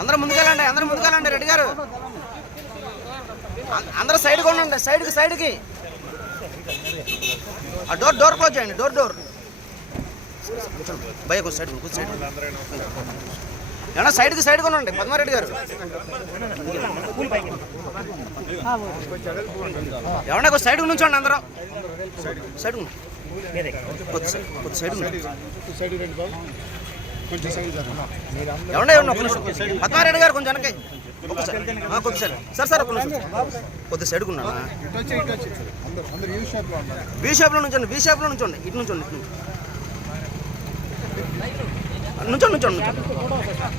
అందరూ ముందుకెళ్ళండి అందరూ ముందుకెళ్ళండి రెడ్డి గారు. అందరూ సైడ్కి ఉండండి సైడ్కి సైడ్కి. ఆ డోర్ డోర్ క్లోజ్ చేయండి డోర్ డోర్. భయ కొంచెం సైడ్ కొంచెం సైడ్ ఏమన్నా సైడ్కి సైడ్కి ఉండండి పద్మారెడ్డి గారు. ఏమన్నా కొంచెం సైడ్కి నుంచోండి అందరూ. సైడ్ సైడ్ సైడ్ ఎవరండి ఏమన్నా ఏమన్నా ఒక నిమిషం. పద్మారెడ్డి గారు కొంచెం వెనక్కి. కొద్ది సైడ్ సార్ సార్ ఒక నిమిషం. కొద్ది సైడ్కి ఉన్నానా బీ షాప్లో నుంచోండి బీ షాప్లో నుంచోండి. ఇటు నుంచోండి ఇటు నుంచోండి. నుంచోండి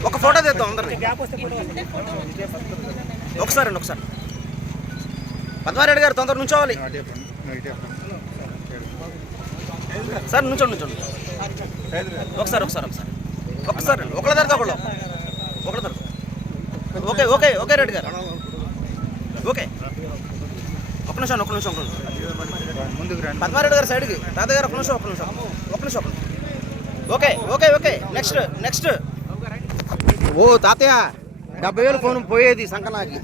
ఒక ఫోటో తీద్దాం అందరిని. ఒకసారి అండి ఒకసారి. పద్మారెడ్డి గారు తొందర నుంచోవాలి. సార్ నుంచోండి నుంచోండి. ఒకసారి ఒకసారి ఒకసారి. ఒకసారి ఒకళ్ళ తర్వాత ఒకళ్ళు. ఒకళ్ళ తర్వాత. ఓకే ఓకే ఓకే రెడ్డి గారు. ఓకే. ఒక నిమిషం ఒక నిమిషం ఒక నిమిషం. పద్మారెడ్డి గారు సైడ్కి. తాతయ్య గారు ఒక నిమిషం ఒక నిమిషం. ఒక నిమిషం ఒక నిమిషం. Okay okay okay. Next next. ఓ తాతయ్య. డెబ్బై వేలు ఫోన్ పోయేది సంకనాకి.